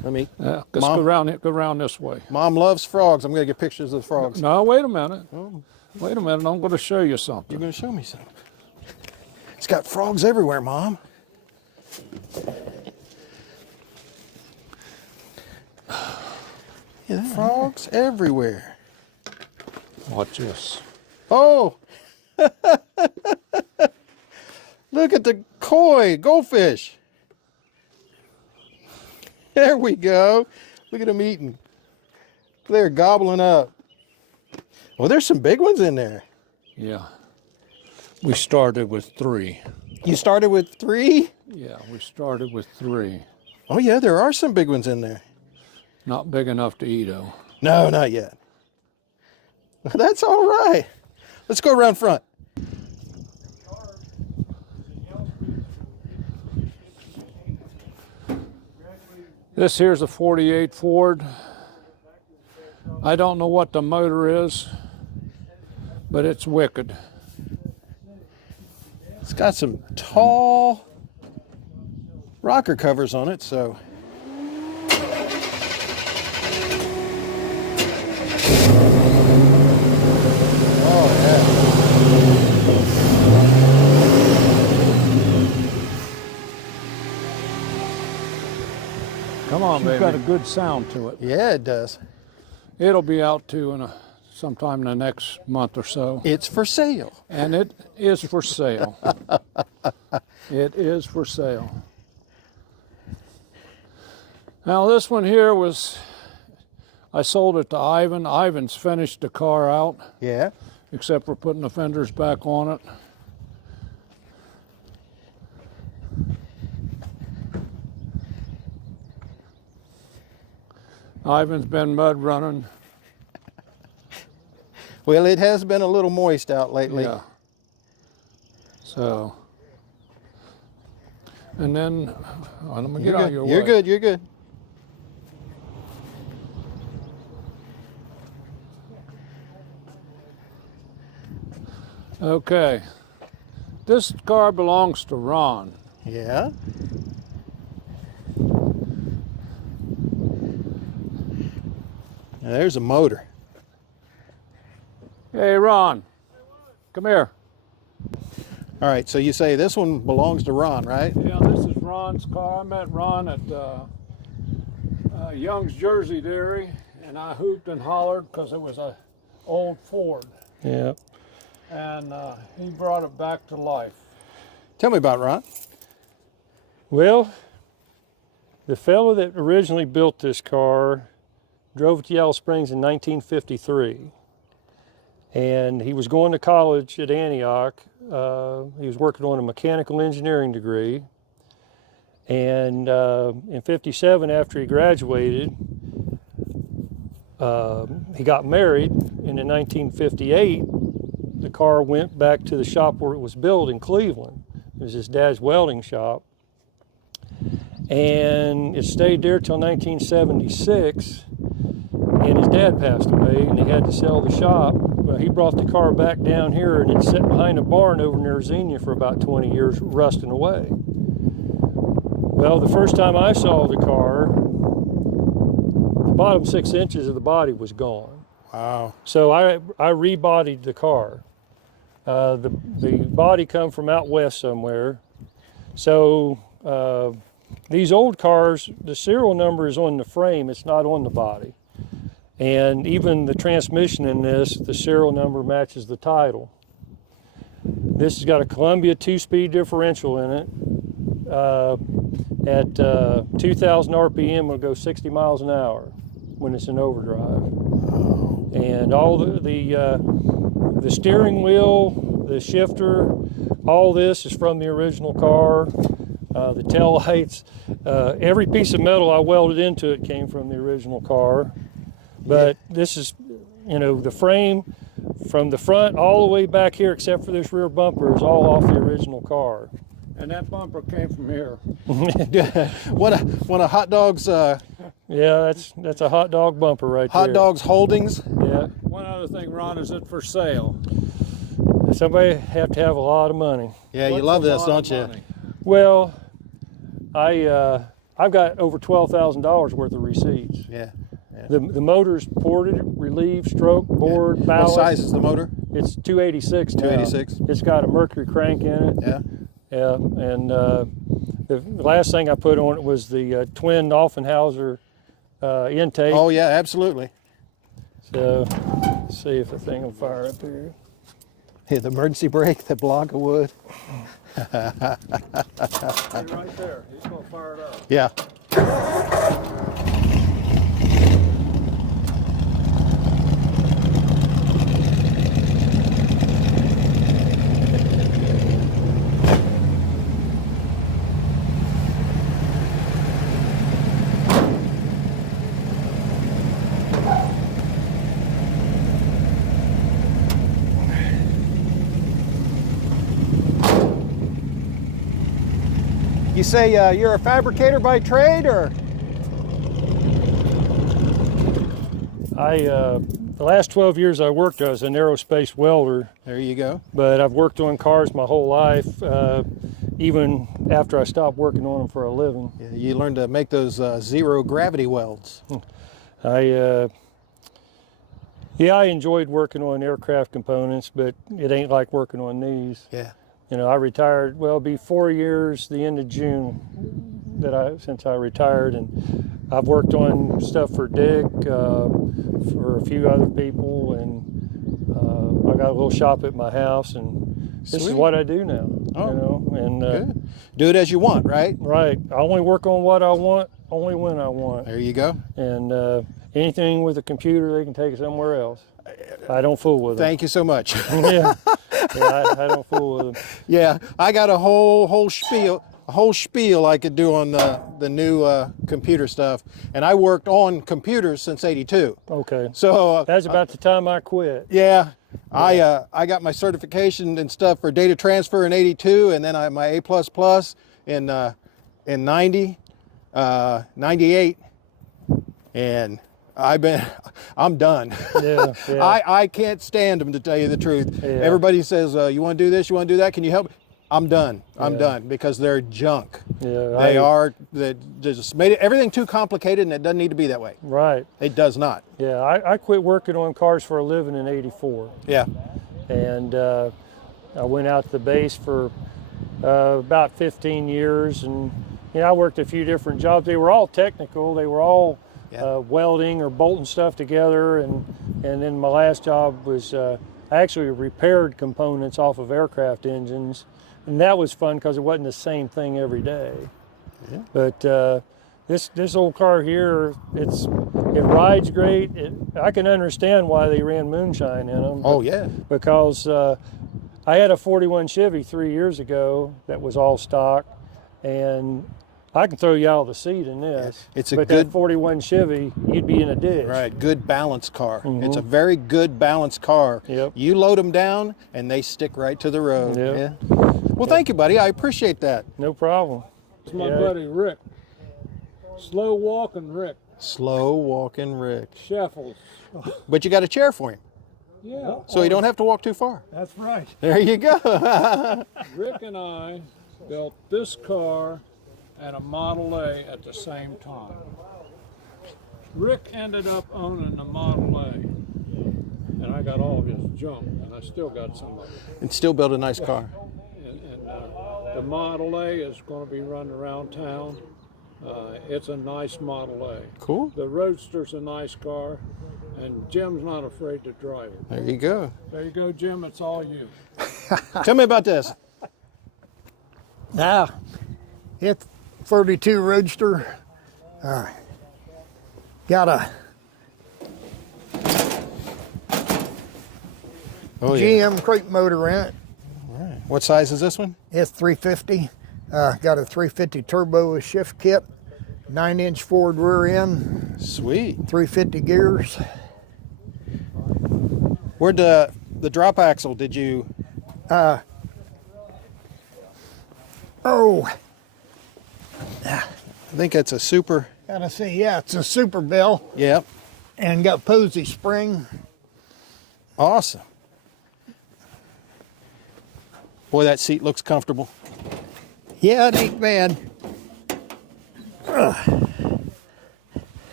Let me. Yeah, let's go around this way. Mom loves frogs. I'm going to get pictures of the frogs. No, wait a minute. Oh. Wait a minute. I'm going to show you something. You're going to show me something. It's got frogs everywhere, Mom. Yeah, frogs everywhere. Watch this. Oh! Look at the goldfish. There we go. Look at them eating. They're gobbling up. Well, there's some big ones in there. Yeah. We started with 3. You started with 3? Yeah, we started with 3. Oh, yeah, there are some big ones in there. Not big enough to eat, though. No, not yet. That's all right. Let's go around front. This here's a 48 Ford. I don't know what the motor is, but it's wicked. It's got some tall rocker covers on it, so. Oh, yeah. Come on, baby. It's got a good sound to it. Yeah, it does. It'll be out too sometime in the next month or so. It's for sale. And it is for sale. It is for sale. Now this one here I sold it to Ivan. Ivan's finished the car out. Yeah. Except for putting the fenders back on it. Ivan's been mud running. Well, it has been a little moist out lately. Yeah. So, and then, let me get out of your way. You're good, you're good. Okay. This car belongs to Ron. Yeah. Now, there's a motor. Hey, Ron, come here. All right, so you say this one belongs to Ron, right? Yeah, this is Ron's car. I met Ron at Young's Jersey Dairy, and I hooped and hollered because it was an old Ford. Yeah. And he brought it back to life. Tell me about Ron. Well, the fellow that originally built this car drove it to Yellow Springs in 1953. And he was going to college at Antioch. He was working on a mechanical engineering degree. And in 57, after he graduated, he got married. And in 1958, the car went back to the shop where it was built in Cleveland. It was his dad's welding shop. And it stayed there till 1976. And his dad passed away, and he had to sell the shop. Well, he brought the car back down here, and it sat behind a barn over near Xenia for about 20 years, rusting away. Well, the first time I saw the car, the bottom 6 inches of the body was gone. Wow. So I rebodied the car. The body come from out west somewhere. So these old cars, the serial number is on the frame, it's not on the body. And even the transmission in this, the serial number matches the title. This has got a Columbia 2-speed differential in it. At 2,000 RPM, it'll go 60 miles an hour when it's in overdrive. And all the steering wheel, the shifter, all this is from the original car. The tail lights, every piece of metal I welded into it came from the original car. But this is, you know, the frame from the front all the way back here, except for this rear bumper, is all off the original car. And that bumper came from here. One of Hot Dog's Yeah, that's a hot dog bumper right there. Hot Dog's holdings. Yeah. One other thing, Ron, is it for sale? Somebody have to have a lot of money. Yeah, you What's love a this, lot don't of you? money? Well, I've got over $12,000 worth of receipts. Yeah. The motor's ported, relieved, stroke, board, What ballast. size is the motor? It's 286 now. 286. It's got a Mercury crank in it. Yeah. Yeah, and the last thing I put on it was the twin Offenhauser intake. Oh yeah, absolutely. So, let's see if the thing will fire up here. Yeah, the emergency brake, the block of wood. Hey, right there. He's going to fire it up. Yeah. You say you're a fabricator by trade, or? The last 12 years I worked as an aerospace welder, There you go. but I've worked on cars my whole life, even after I stopped working on them for a living. Yeah, you learned to make those zero gravity welds. I enjoyed working on aircraft components, but it ain't like working on these. Yeah. You know, I retired, well, it'll be 4 years the end of June since I retired, and I've worked on stuff for Dick, for a few other people, and I got a little shop at my house, and this is Sweet. what I do now. Oh, you know, and Good. Do it as you want, right? right, I only work on what I want, only when I want, There you go. and anything with a computer they can take it somewhere else. I don't fool with them. Thank you so much. Yeah, I don't fool with them. Yeah, I got a whole spiel I could do on the new computer stuff, and I worked on computers since '82. Okay, So that's about the time I quit. yeah, I got my certification and stuff for data transfer in '82, and then my A++ in 90, 98, and I'm done. Yeah, yeah. I can't stand them, to tell you the truth. Yeah. Everybody says, you want to do this, you want to do that, can you help? I'm done. I'm done, because they're junk. Yeah, They just made everything too complicated, and it doesn't need to be that way. Right. It does not. Yeah, I quit working on cars for a living in '84, Yeah. and I went out to the base for about 15 years, and you know, I worked a few different jobs. They were all technical. They were all welding or bolting stuff together, and then my last job was I actually repaired components off of aircraft engines, and that was fun because it wasn't the same thing every day. Yeah. But this old car here, it rides great. I can understand why they ran moonshine in them. Oh yeah. Because I had a 41 Chevy 3 years ago that was all stock, and I can throw you out of the seat in this. It's a but good that 41 Chevy, you'd be in a ditch. Right, good balanced car. It's a very good balanced car. Yep. You load them down, and they stick right to the road. Yep. Yeah. Well, thank you, buddy. I appreciate that. No problem. It's my buddy Rick. Slow walking Rick. Slow walking Rick. Shuffles. But you got a chair for him, Yeah. so he don't have to walk too far. That's right. There you go. Rick and I built this car and a Model A at the same time. Rick ended up owning the Model A, and I got all of his junk, and I still got some of it. And still build a nice car. And the Model A is going to be running around town. It's a nice Model A. Cool. The Roadster's a nice car, and Jim's not afraid to drive it. There you go. There you go, Jim. It's all you. Tell me about this. Now, it's 32 Roadster. Got a GM crate motor in it. All right. What size is this one? It's 350. Got a 350 turbo with shift kit, 9-inch forward rear end, Sweet. 350 gears. Where'd the drop axle, did you? Oh, I think it's a super. gotta see, yeah, it's a Super Bell Yep. and got Posey spring. Awesome. Boy, that seat looks comfortable. Yeah, it ain't bad.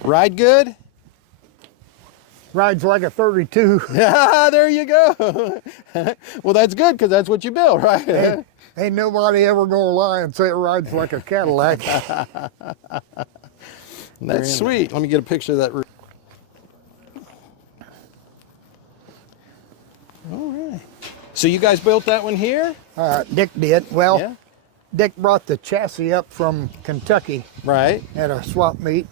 Ride good? Rides like a 32. Ah, there you go. Well, that's good because that's what you built, right? Ain't nobody ever gonna lie and say it rides like a Cadillac. That's sweet. Let me get a picture of that. All right. So you guys built that one here? Dick did. Well, Yeah. Dick brought the chassis up from Kentucky Right. at a swap meet.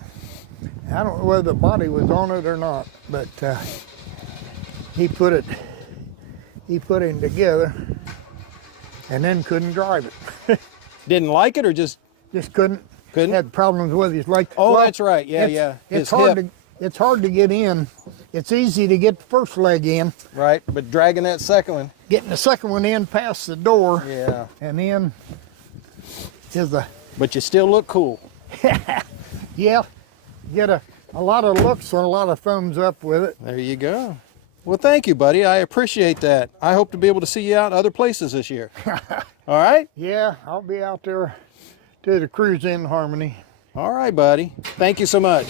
I don't know whether the body was on it or not, but he put him together and then couldn't drive it. Didn't like it or just Just couldn't. Couldn't? Had problems with his leg. Oh, that's right. Yeah, it's, yeah. It's His hard hip. to it's hard to get in. It's easy to get the first leg in. right, but dragging that second one. Getting the second one in past the door Yeah. and then is the But you still look cool. yeah. Get a lot of looks and a lot of thumbs up with it. There you go. Well, thank you, buddy. I appreciate that. I hope to be able to see you out other places this year. All right? Yeah, I'll be out there to the cruise in Harmony. All right, buddy. Thank you so much.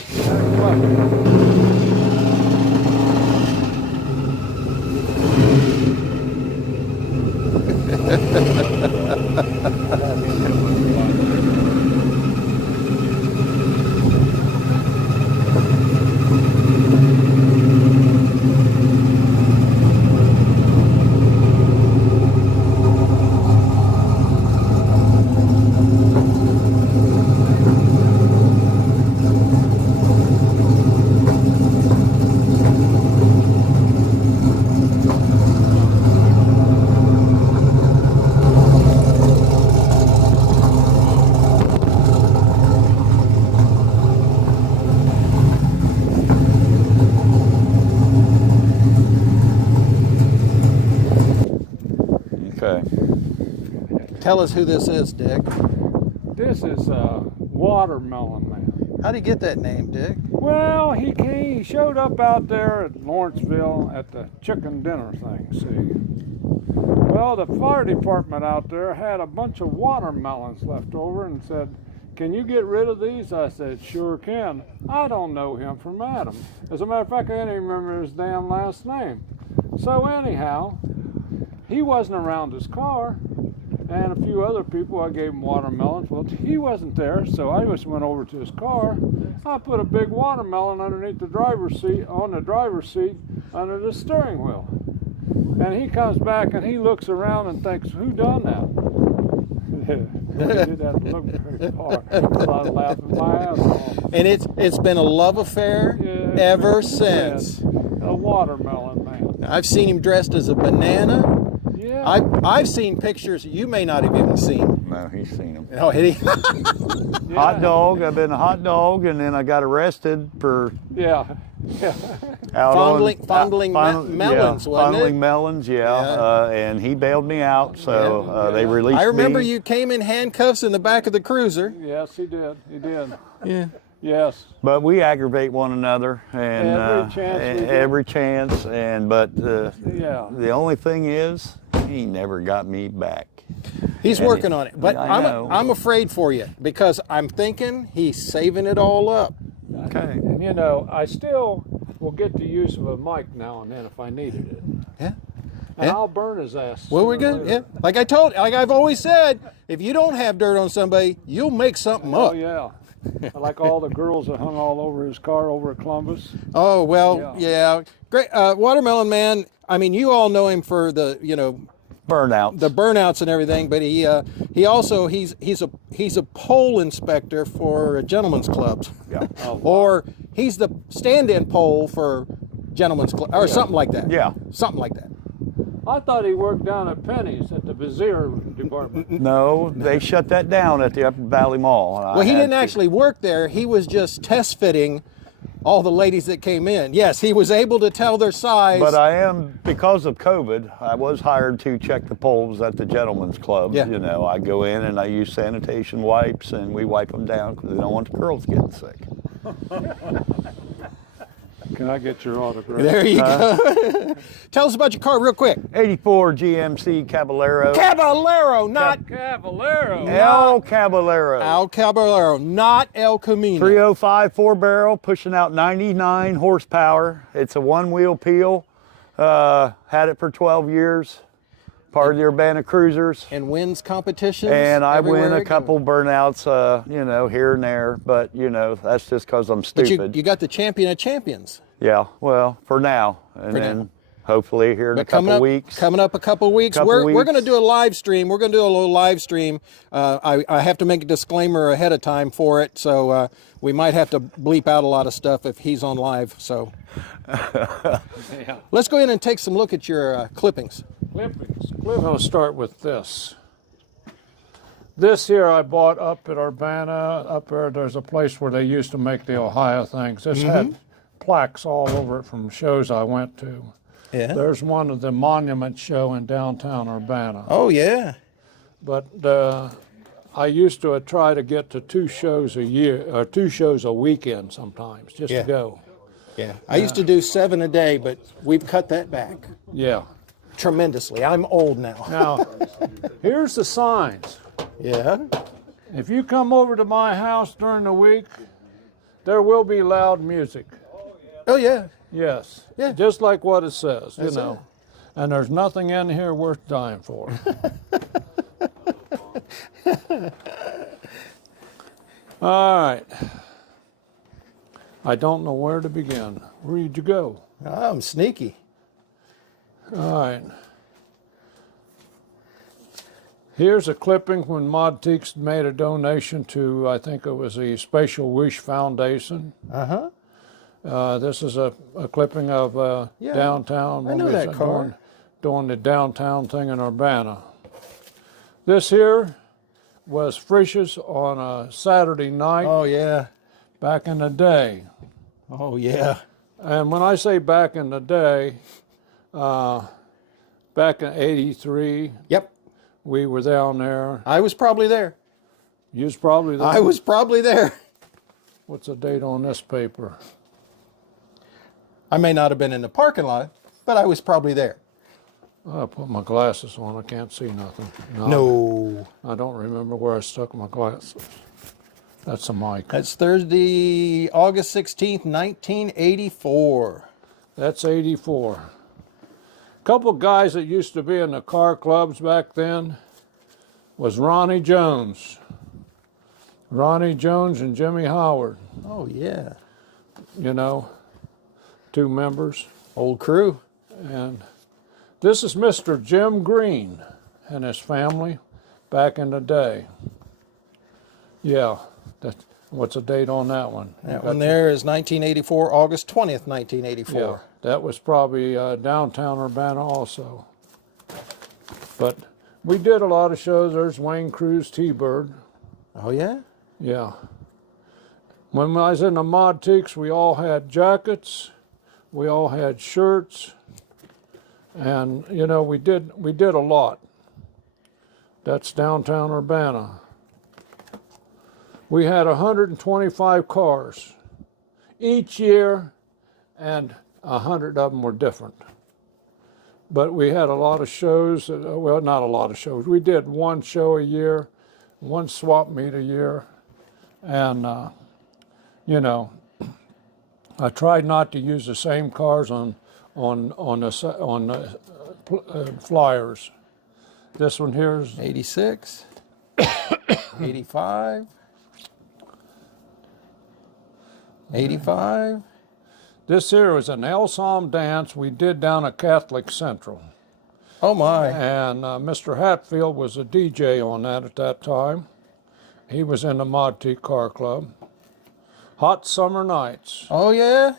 Okay. Tell us who this is, Dick. This is Watermelon Man. How would you get that name, Dick? Well, he showed up out there at Lawrenceville at the chicken dinner thing, see. Well, the fire department out there had a bunch of watermelons left over and said, "Can you get rid of these?" I said, "Sure can." I don't know him from Adam. As a matter of fact, I can't even remember his damn last name. So anyhow, he wasn't around his car, and a few other people, I gave him watermelons. Well, he wasn't there, so I just went over to his car. I put a big watermelon underneath the driver's seat, on the driver's seat, under the steering wheel. And he comes back and he looks around and thinks, "Who done that?" He did that look very hard. I was laughing my ass off. And it's been a love affair Yeah, ever it's since. a watermelon man. I've seen him dressed as a banana. Yeah. I've seen pictures you may not have even seen. No, he's seen him. Oh, had he? Yeah. Hot dog. I've been a hot dog, and then I got arrested for Yeah. Yeah. out Fondling melons, wasn't fondling it? melons, yeah. Yeah. And he bailed me out, so they released me. I remember you came in handcuffs in the back of the cruiser. Yes, he did. He did. Yeah. Yes. But we aggravate one another, and Every chance we get. every chance. And but Yeah. the only thing is, he never got me back. He's working on it, but I know. I'm afraid for you because I'm thinking he's saving it all up. Okay. And you know, I still will get the use of a mic now and then if I needed it. Yeah. And Yeah. I'll burn his ass. Well, we're sooner or good. Yeah. later. Like I've always said, if you don't have dirt on somebody, you'll make something Oh up. yeah. Like all the girls that hung all over his car over at Columbus. Oh well, Yeah. yeah. Great, Watermelon Man. I mean, you all know him for the Burnout. the burnouts and everything, but he also he's a pole inspector for gentlemen's clubs. Yeah. Or he's the stand-in pole for gentlemen's club or something like that. Yeah. Something like that. I thought he worked down at Penny's at the Vizier department. No, they shut that down at the Upper Valley Mall. Well, he didn't actually work there. He was just test fitting all the ladies that came in. Yes, he was able to tell their size. But I am, because of COVID, I was hired to check the poles at the Gentlemen's Club. Yeah. You know, I go in and I use sanitation wipes and we wipe them down because we don't want the girls getting sick. Can I get your autograph? There you go. Tell us about your car real quick. 84 GMC Caballero. Caballero, not Cavallero. El Caballero. Al Caballero, not El Camino. 305 4-barrel, pushing out 99 horsepower. It's a one-wheel peel. Had it for 12 years. Part of the Urbana Cruisers. And wins competitions. And I win everywhere a it couple goes. burnouts, you know, here and there. But, you know, that's just because I'm But stupid. you got the champion of champions. Yeah, well, for now. And For then now. hopefully here in a couple weeks. Coming up a couple weeks. We're going to do a live stream. We're going to do a little live stream. I have to make a disclaimer ahead of time for it, so we might have to bleep out a lot of stuff if he's on live. So let's go in and take some look at your clippings. Clippings. I'm going to start with this. This here I bought up at Urbana. Up there, there's a place where they used to make the Ohio things. This had plaques all over it from shows I went to. Yeah. There's one of the Monument Show in downtown Urbana. Oh yeah. But I used to try to get to 2 shows a year, or 2 shows a weekend sometimes, just Yeah. to go. Yeah. I used to do 7 a day, but we've cut that back Yeah. tremendously. I'm old now. Now, here's the signs. Yeah. If you come over to my house during the week, there will be loud music. Oh yeah. Yes. Yeah. Just like what it says, That's you know. And there's nothing in here worth dying for. All right. I don't know where to begin. Where'd you go? Oh, I'm sneaky. All right. Here's a clipping when Modtiques made a donation to, I think it was the Spatial Wish Foundation. This is a clipping of Yeah, downtown. I when know we that was car. doing the downtown thing in Urbana. This here was Frisch's on a Saturday night Oh yeah. back in the day. Oh yeah. And when I say back in the day, back in '83, Yep. we were down there. I was probably there. You was probably there. I was probably there. What's the date on this paper? I may not have been in the parking lot, but I was probably there. I put my glasses on. I can't see nothing. No. I don't remember where I stuck my glasses. That's a mic. That's Thursday, August 16th, 1984. That's '84. Couple guys that used to be in the car clubs back then was Ronnie Jones. Ronnie Jones and Jimmy Howard, Oh yeah. you know, 2 members. Old crew. And this is Mr. Jim Green and his family back in the day. Yeah, what's the date on that one? That one there is 1984, August 20th, 1984. Yeah, that was probably downtown Urbana also. But we did a lot of shows. There's Wayne Cruz T-Bird. Oh yeah? Yeah. When I was in the Modtiques, we all had jackets, we all had shirts, and you know we did a lot. That's downtown Urbana. We had 125 cars each year, and 100 of them were different. But we had a lot of shows. Well, not a lot of shows. We did one show a year, one swap meet a year, and you know, I tried not to use the same cars on the flyers. This one here is 86, 85, 85. This here was an Elsom dance we did down at Catholic Central. Oh my. And Mr. Hatfield was a DJ on that at that time. He was in the Mod T Car Club. Hot Summer Nights. Oh yeah?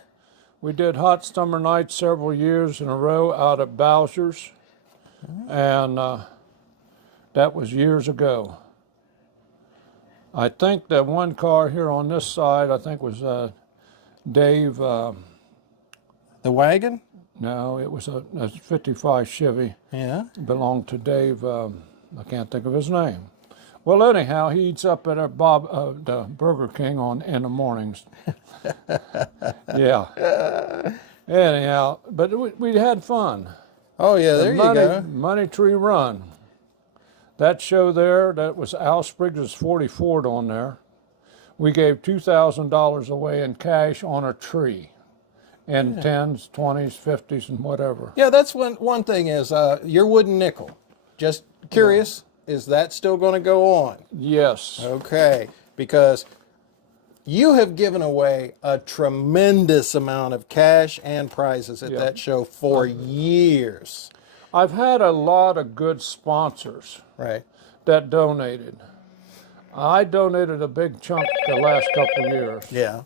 We did Hot Summer Nights several years in a row out at Bowser's. And that was years ago. I think that one car here on this side, I think was Dave. The wagon? No, it was a 55 Chevy. Yeah. Belonged to Dave, I can't think of his name. Well, anyhow, he eats up at the Burger King in the mornings. Yeah. Anyhow, but we had fun. Oh yeah, there you go. Money Tree Run. That show there, that was Al Spriggs' 40 Ford on there. We gave $2,000 away in cash on a tree. In 10s, 20s, 50s, and whatever. Yeah, that's one thing is your wooden nickel. Just curious, is that still going to go on? Yes. Okay, because you have given away a tremendous amount of cash and prizes at that show for years. I've had a lot of good sponsors that donated. I donated a big chunk the last couple of years. Yeah.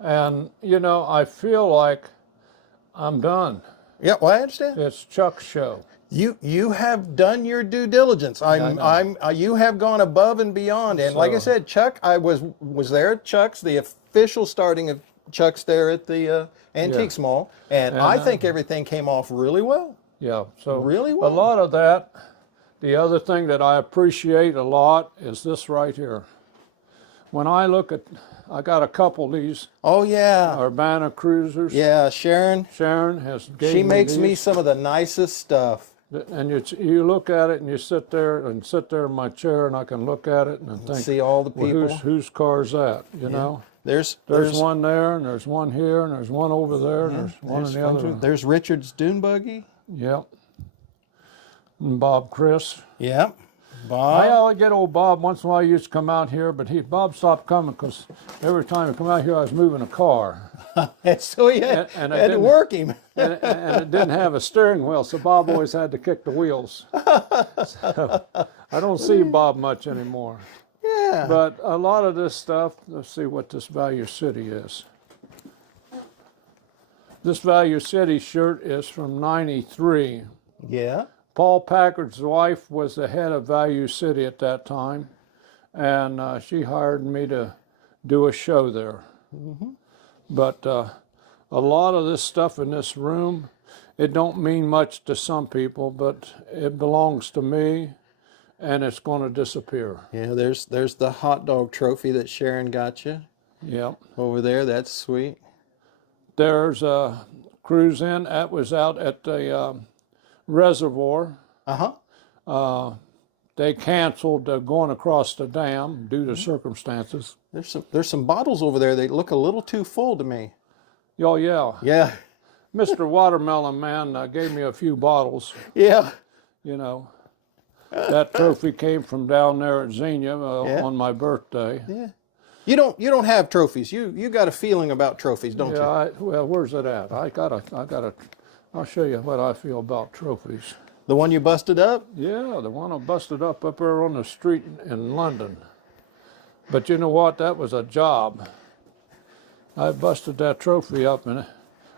And, you know, I feel like I'm done. Yeah, well, I understand. It's Chuck's show. You have done your due diligence. You have gone above and beyond. And like I said, Chuck, I was there at Chuck's, the official starting of Chuck's there at the Antiques Mall, and I think everything came off really well. Yeah, so really well. A lot of that. The other thing that I appreciate a lot is this right here. When I look at, I got a couple of these. Oh yeah. Urbana Cruisers. Yeah, Sharon. Sharon has gave She me makes these. me some of the nicest stuff. And you look at it and you sit there in my chair and I can look at it and think, see all the people. Well, whose car is that? You know. There's one there and there's one here and there's one over there and there's one in the other. There's Richard's dune buggy. Yep. And Bob Chris. Yep. Bob. I always get old Bob once in a while. He used to come out here, but Bob stopped coming because every time he come out here, I was moving a car. So he had to work him. and it didn't have a steering wheel, so Bob always had to kick the wheels. So I don't see Bob much anymore. Yeah. But a lot of this stuff, let's see what this Value City is. This Value City shirt is from '93. Yeah. Paul Packard's wife was the head of Value City at that time, and she hired me to do a show there. Mm-hmm. But a lot of this stuff in this room, it don't mean much to some people, but it belongs to me, and it's going to disappear. Yeah, there's the hot dog trophy that Sharon got you. Yep. Over there, that's sweet. There's a cruise in that was out at the reservoir. They canceled going across the dam due to circumstances. There's some bottles over there. They look a little too full to me. Oh yeah. Yeah. Mr. Watermelon Man gave me a few bottles. Yeah. You know, that trophy came from down there at Xenia on my birthday. Yeah. You don't have trophies. You got a feeling about trophies, don't you? Yeah. Well, where's it at? I'll show you what I feel about trophies. The one you busted up? Yeah, the one I busted up there on the street in London. But you know what? That was a job. I busted that trophy up and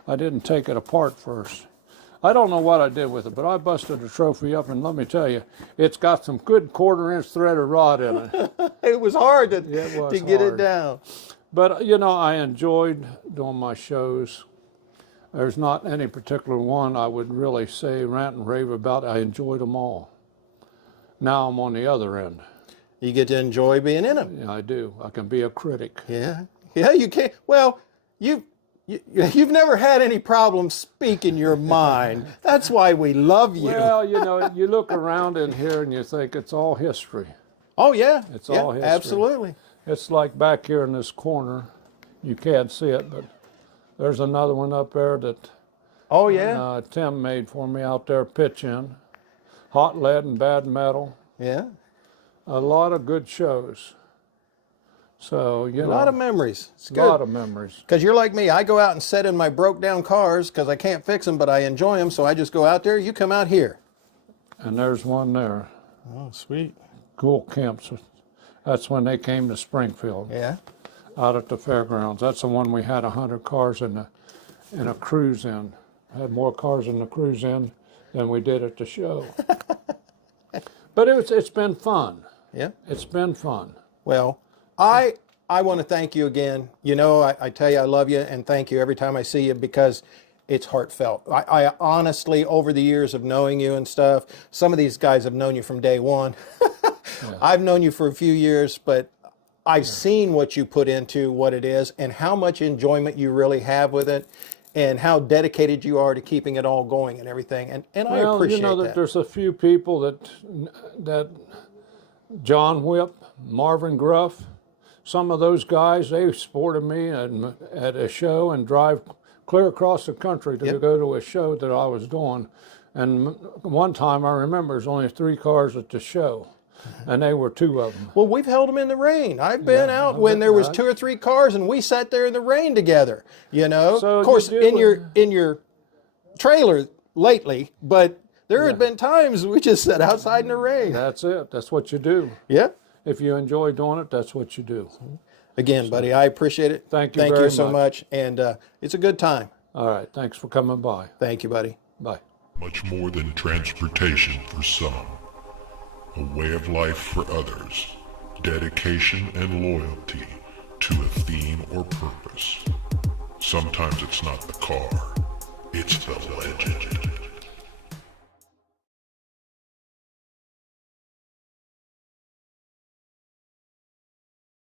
I didn't take it apart first. I don't know what I did with it, but I busted the trophy up, and let me tell you, it's got some good 1/4-inch threaded rod in it. It was hard to get it down. But, you know, I enjoyed doing my shows. There's not any particular one I would really say rant and rave about. I enjoyed them all. Now I'm on the other end. You get to enjoy being in them. Yeah, I do. I can be a critic. Yeah. Yeah, you can. Well, you You've never had any problem speaking your mind. That's why we love you. Well, you know, you look around in here and you think it's all history. Oh, yeah. It's yeah, all history. absolutely. It's like back here in this corner. You can't see it, but there's another one up there that Oh, yeah. Tim made for me out there pitching. Hot lead and bad metal. Yeah. A lot of good shows. So, you A know. lot of memories. It's A good. lot of memories. Because you're like me. I go out and set in my broke down cars because I can't fix them, but I enjoy them. So I just go out there. You come out here. And there's one there. Oh, sweet. Cool Camps. That's when they came to Springfield. Yeah. Out at the fairgrounds. That's the one we had 100 cars in a cruise in. Had more cars in the cruise in than we did at the show. But it's been fun. Yeah. It's been fun. Well, I want to thank you again. You know, I tell you I love you and thank you every time I see you because it's heartfelt. I honestly, over the years of knowing you and stuff, some of these guys have known you from day one. Yeah. I've known you for a few years, but I've seen what you put into what it is and how much enjoyment you really have with it and how dedicated you are to keeping it all going and everything. And I appreciate you know that that. there's a few people that John Whip, Marvin Gruff, some of those guys, they supported me at a show and drive clear across the country to go to a show that I was doing. And one time I remember there's only 3 cars at the show. And they were 2 of them. Well, we've held them in the rain. I've been out when there was 2 or 3 cars, and we sat there in the rain together. You know, So of course, you in your trailer lately, but there had been times we just sat outside in the rain. That's it. That's what you do. Yeah. If you enjoy doing it, that's what you do. Again, buddy, I appreciate it. Thank you Thank very you so much. much, and it's a good time. All right. Thanks for coming by. Thank you, buddy. Bye. Much more than transportation for some, a way of life for others, dedication and loyalty to a theme or purpose. Sometimes it's not the car, it's the legend.